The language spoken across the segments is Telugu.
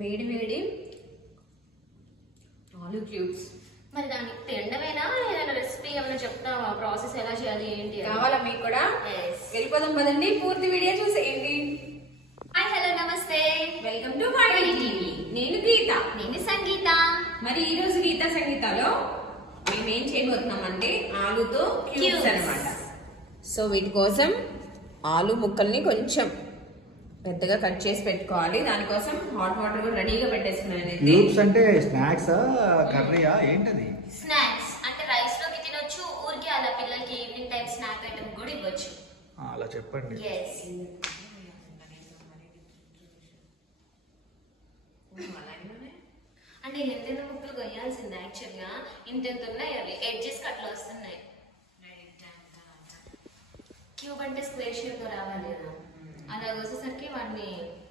వేడి వేడి ఆలు క్యూబ్స్. మరి దానికి తినడమేనా ఏదైనా రెసిపీ ఏమైనా చెప్తావా? ప్రాసెస్ ఎలా చేయాలి ఏంటి కావాలా మీకు కూడా? వెళ్ళిపోదాం పదండి, పూర్తి వీడియో చూసేయండి. హాయ్ హలో నమస్తే, వెల్కమ్ టు వాడలి టీవీ. నేను గీత. నేను సంగీత. మరి ఈ రోజు గీత సంగీతలో మేము ఏం చేయబోతున్నామంటే ఆలుతో క్యూబ్స్ అన్నమాట. సో వీటి కోసం ఆలు ముక్కల్ని కొంచెం పెద్దగా కట్ చేసి పెట్టుకోవాలి. దానికోసం హాట్ వాటర్ కూడా రెడీగా పెట్టేసుకున్నాను. క్యూబ్స్ అంటే స్నాక్స్ కర్రీయా ఏంటది? స్నాక్స్ అంటే రైస్ లోకి తినొచ్చు, ఊరికి అలా పిల్లలకి ఈవినింగ్ టైం స్నాక్ ఐటమ్ కూడా ఇవ్వచ్చు. అలా చెప్పండి. అంటే ఎంత ముక్కలు కొయ్యాల్సింది యాక్చువల్గా, ఇంత ఉన్నాయి అవి ఎడ్జెస్ అట్లా వస్తున్నాయి. క్యూబ్ అంటే స్క్వేర్ షేప్ లో రావాలి కదా, అలా వచ్చేసరికి వాడిని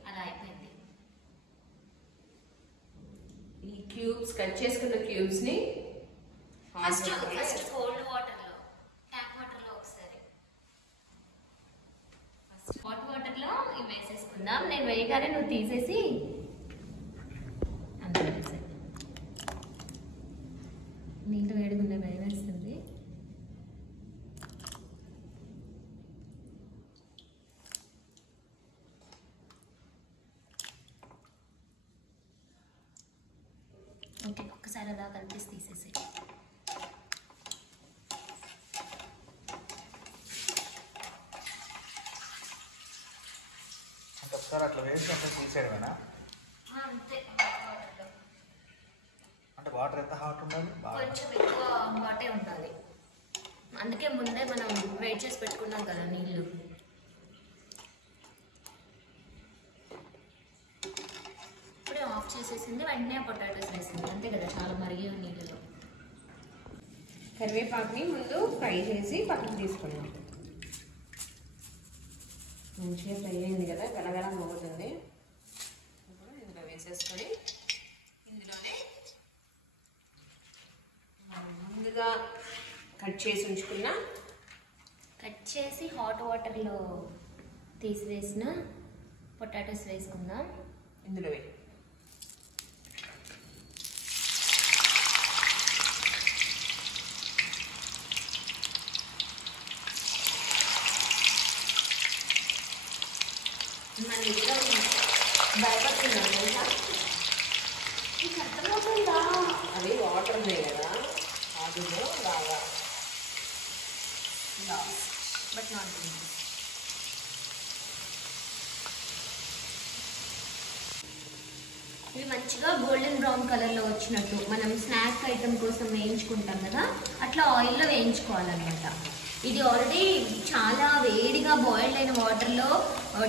అలా అయిపోయింది. ఈ క్యూబ్స్ కట్ చేసుకున్న క్యూబ్స్ ని ఫస్ట్ కోల్డ్ వాటర్ లో, ట్యాప్ వాటర్ లో ఒకసారి ఫస్ట్ హాట్ వాటర్ లో ఇవి వేసేసుకుందాం. నేను వేయగానే నువ్వు తీసేసి అందులో వేసేది. నీళ్ళు వేడుకునే భయం వేస్తుంది. ఓకే, ఒక్కసారి అలా కలిపేసి తీసేసి ఒకసారి అట్లా వేసి తీసేయడమేనా? అంతే. అంటే వాటర్ ఎంత హాట్ ఉండాలి? కొంచెం ఎక్కువ హాటే ఉండాలి. అందుకే ముందే మనం వెయిట్ చేసి పెట్టుకున్నాం కదా నీళ్ళు. ఇప్పుడే ఆఫ్ చేసేసింది, వెంటనే పొటాటోస్ వేసింది. అంతే కదా, చాలా మరిగి నీళ్ళలో. కరివేపాకుని ముందు ఫ్రై చేసి పక్కన తీసుకున్నాం. మంచిగా ఫ్రై అయింది కదా, గలగల మోగుతుంది. ఇప్పుడు ఇందులో వేసేసుకొని ఇందులోనే ముందుగా కట్ చేసి హాట్ వాటర్లో తీసివేసిన పొటాటోస్ వేసుకుందాం. ఇందులో మన ఇద్దరం భయపడుతున్నాం కదా, నీకు అర్థమవుతుందా? అవి వాటర్ ఉన్నాయి కదా, ఆలులో బాగా బట్ నాట్ ఇవి మంచిగా గోల్డెన్ బ్రౌన్ కలర్లో వచ్చినట్టు మనం స్నాక్ ఐటమ్ కోసం వేయించుకుంటాం కదా, అట్లా ఆయిల్లో వేయించుకోవాలన్నమాట. ఇది ఆల్రెడీ చాలా వేడిగా బాయిల్డ్ అయిన వాటర్లో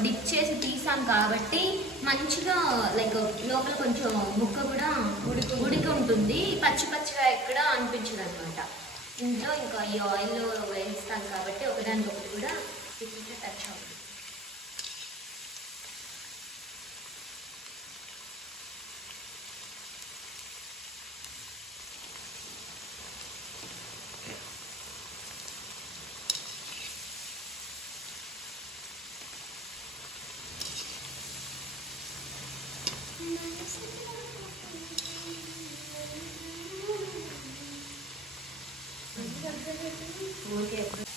డిప్ చేసి తీసాం కాబట్టి మంచిగా లైక్ లోపల కొంచెం ముక్క కూడా ఉడికి ఉంటుంది, పచ్చి పచ్చిగా ఎక్కడ అనిపించదు అనమాట. ఇంట్లో ఇంకా ఈ ఆయిల్లో వేయిస్తాం కాబట్టి ఒకదానికొకటి కూడా టచ్ అవుతుంది.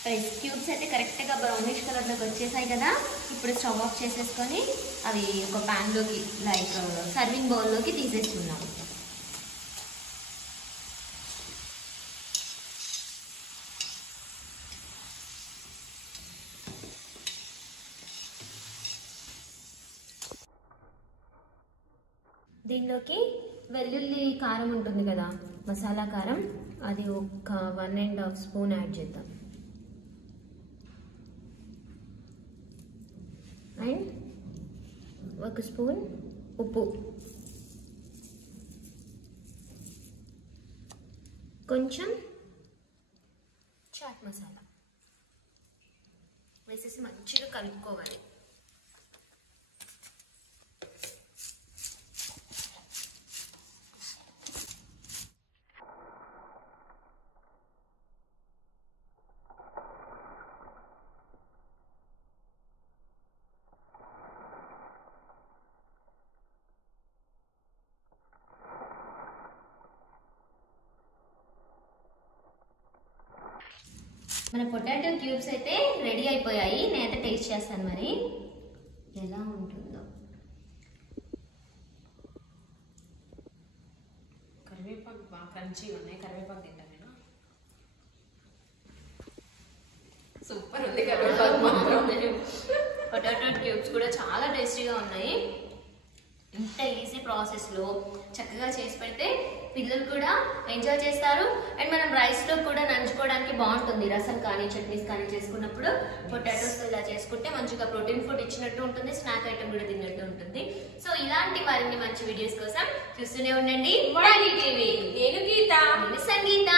రైస్ క్యూబ్స్ అయితే కరెక్ట్గా బ్రౌనిష్ కలర్లోకి వచ్చేసాయి కదా. ఇప్పుడు స్టవ్ ఆఫ్ చేసేసుకొని అవి ఒక ప్యాన్లోకి లైక్ సర్వింగ్ బౌల్లోకి తీసేసుకున్నాం. దీనిలోకి వెల్లుల్లి కారం ఉంటుంది కదా, మసాలా కారం, అది ఒక 1.5 స్పూన్ యాడ్ చేద్దాం. అండ్ 1 స్పూన్ ఉప్పు, కొంచెం చాట్ మసాలా వేసేసి మంచిగా కలుపుకోవాలి. మన పొటాటో క్యూబ్స్ అయితే రెడీ అయిపోయాయి. నేనైతే టేస్ట్ చేస్తాను మరి ఎలా ఉంటుందో. కరివేపాకు బాగా క్రంచీగా ఉన్నాయి. కరివేపాకు తింటాను నేను. సూపర్ ఉంది కరివేపాకు మాత్రం. పొటాటో క్యూబ్స్ కూడా చాలా టేస్టీగా ఉన్నాయి. ఇంత ఈజీ ప్రాసెస్లో చక్కగా చేసి పెడితే పిల్లలు కూడా ఎంజాయ్ చేస్తారు. అండ్ మనం రైస్లో కూడా నంచుకోవడానికి బాగుంటుంది. రసం కానీ చట్నీస్ కానీ చేసుకున్నప్పుడు పొటాటోస్ ఇలా చేసుకుంటే మంచిగా ప్రోటీన్ ఫుడ్ ఇచ్చినట్టు ఉంటుంది, స్నాక్ ఐటమ్ కూడా తిన్నట్టు ఉంటుంది. సో ఇలాంటి మరిన్ని మంచి వీడియోస్ కోసం చూస్తూనే ఉండండి వాణి టీవీ. నేను గీత. నేను సంగీత.